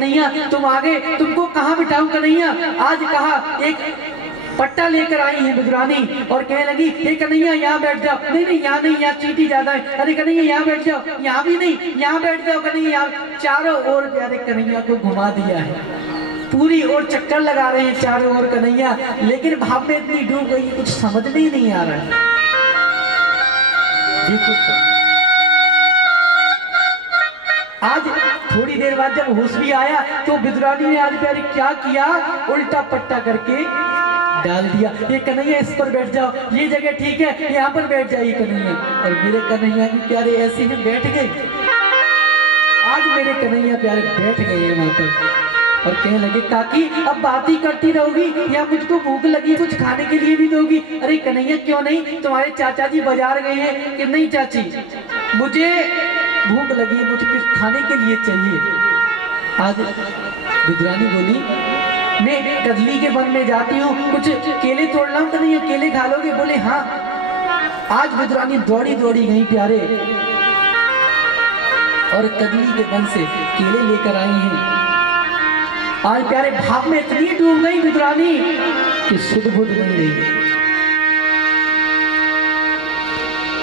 कन्हैया तुम आगे, तुमको कहाँ बिठाऊं कन्हैया? आज कहा एक पट्टा लेकर आई है बिदुरानी और कहने लगी हे कन्हैया यहाँ बैठ जाओ। नहीं नहीं यहाँ नहीं, यहाँ चींटी ज्यादा है। अरे कन्हैया यहाँ बैठ जाओ। यहाँ भी नहीं, यहाँ बैठ जाओ कन्हैया। यहाँ चारों ओर प्यारे कन्हैया को घुमा दिया है, पूरी ओर चक्कर लगा रहे हैं चारों ओर कन्हैया, लेकिन भाव में इतनी डूब गई कुछ समझ में ही नहीं आ रहा है। देखो आज थोड़ी देर बाद जब होश भी आया तो बिदुरानी ने आज प्यारे क्या किया, उल्टा पट्टा करके डाल दिया। ये कन्हैया इस पर बैठ जाओ, ये जगह ठीक है, यहाँ पर बैठ जाइए कन्हैया। और मेरे कन्हैया भी प्यारे ऐसे ही बैठ गए। आज मेरे कन्हैया प्यारे बैठ गए हैं वहां पर और कहने लगे काकी अब बात ही करती रहोगी या मुझको भूख लगी, कुछ खाने के लिए भी दोगी? अरे कन्हैया क्यों नहीं, तुम्हारे चाचा जी बाजार गए हैं। कि नहीं चाची, मुझे भूख लगी, मुझे कुछ खाने के लिए चाहिए। आज बिदुरानी बोली मैं कदली के वन में जाती हूँ, कुछ केले तोड़ लाऊं कन्हैया, केले खा लोगे? बोले हाँ। आज बिदुरानी दौड़ी दौड़ी गई प्यारे और कदली के वन से केले लेकर आई हैं। आज प्यारे भाव में इतनी डूब गई बिदुरानी कि सुध बुध नहीं रही।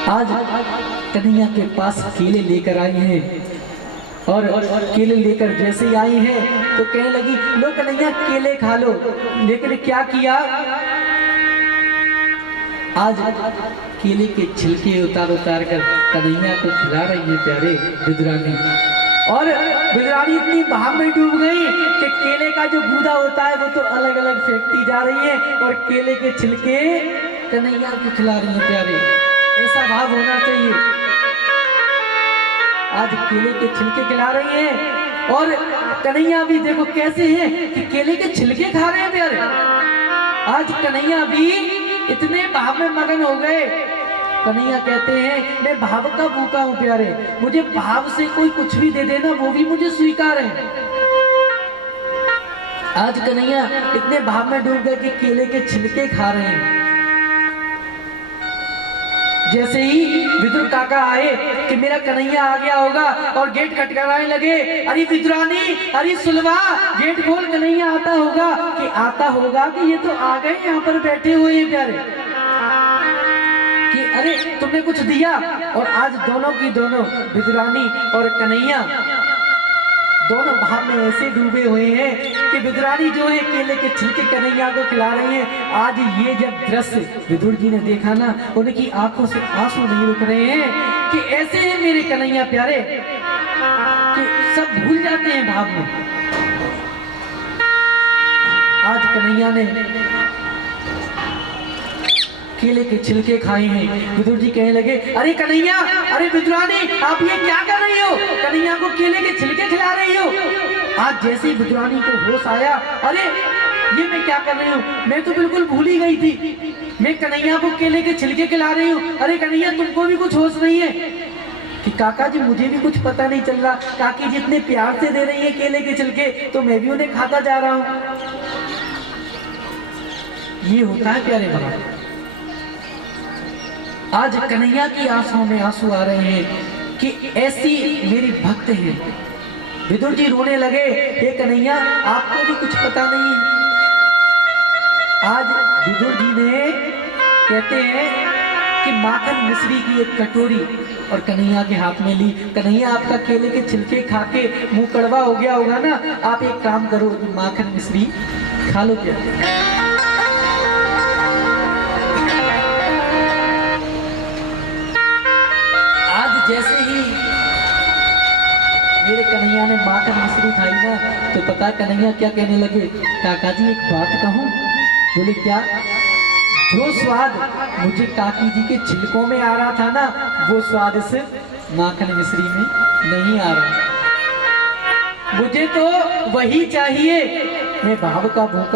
आज कन्हैया के पास केले लेकर आई हैं और केले लेकर जैसे ही आई हैं तो कहने लगी लो कन्हैया केले खा लो। लेकिन क्या किया, आज केले के छिलके उतार उतार कर कन्हैया को खिला रही है प्यारे बिदुरानी। और बिदुरानी इतनी भाव में डूब गई कि केले का जो गूदा होता है वो तो अलग अलग फेंकती जा रही है और केले के छिलके कन्हैया को खिला रही है प्यारे। ऐसा भाव होना चाहिए। आज केले के छिलके खिला रही है और कन्हैया भी देखो कैसे हैं कि केले के छिलके खा रहे हैं प्यारे। आज कन्हैया भी इतने भाव में मगन हो गए। कन्हैया कहते हैं मैं भाव का भूखा हूं प्यारे, मुझे भाव से कोई कुछ भी दे देना वो भी मुझे स्वीकार है। आज कन्हैया इतने भाव में डूब गए कि केले के छिलके खा रहे हैं। जैसे ही विदुर काका आए कि मेरा कन्हैया आ गया होगा और गेट खटखटाने लगे, अरे बिदुरानी, अरे सुलवा, गेट खोल, कन्हैया आता होगा। कि आता होगा कि ये तो आ गए यहाँ पर बैठे हुए हैं प्यारे। कि अरे तुमने कुछ दिया। और आज दोनों की दोनों बिदुरानी और कन्हैया दोनों भाव में ऐसे डूबे हुए हैं कि बिदुरानी जो है केले के छिलके कन्हैया को खिला रही है। आज ये जब दृश्य विदुर जी ने देखा ना, उनकी आंखों से आंसू नहीं रुक रहे हैं कि ऐसे हैं मेरे कन्हैया प्यारे कि सब भूल जाते हैं भाव में। आज कन्हैया ने केले के छिलके खाए हैं। विदुर जी कहने लगे अरे कन्हैया, अरे बिदुरानी, आप ये क्या कर रही हो? कन्हैया को केले के छिलके खिला रही हो। आज जैसे ही बिदुरानी को होश आया, अरे ये मैं क्या कर रही हूँ, मैं तो बिल्कुल भूल ही गई थी, मैं कन्हैया को केले के छिलके खिला रही हूँ। अरे कन्हैया तुमको भी कुछ होश नहीं है? कि काका जी मुझे भी कुछ पता नहीं चल रहा, काकी जितने प्यार से दे रही है केले के छिलके तो मैं भी उन्हें खाता जा रहा हूँ। ये होता है प्यारे भगवान। आज कन्हैया की आंखों में आंसू आ रहे हैं कि ऐसी मेरी भक्त है। विदुर जी रोने लगे, हे कन्हैया आपको भी कुछ पता नहीं। आज विदुर जी ने कहते हैं कि माखन मिश्री की एक कटोरी और कन्हैया के हाथ में ली। कन्हैया आपका केले के छिलके खा के मुंह कड़वा हो गया होगा ना, आप एक काम करो, माखन मिश्री खा लो। क्या जैसे ही मेरे कन्हैया ने माखन मिश्री खाई ना तो पता कन्हैया क्या कहने लगे, काका जी एक बात कहूं? बोले क्या? जो स्वाद मुझे काकी जी के छिलकों में आ रहा था ना, वो स्वाद इस माखन मिश्री में नहीं आ रहा। मुझे तो वही चाहिए, मैं भाव का भूखा